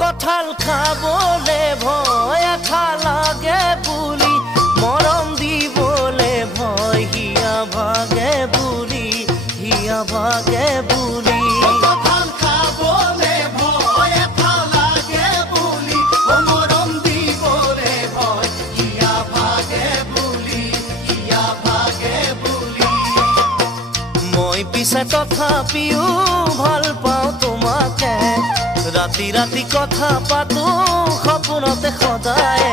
কঁঠাল খাবলে ভয় আঠা লাগে বুলি মৰম দিবলে ভয় হিয়া ভাগে বুলি কঁঠাল খাবলে ভয় আঠা লাগে বুলি মৰম দিবলে ভয় হিয়া ভাগে বুলি মই পিছে তথাপিও ভাল পাওঁ তোমাকে ৰাতি ৰাতি কথা পাতো সপোনতে সদায়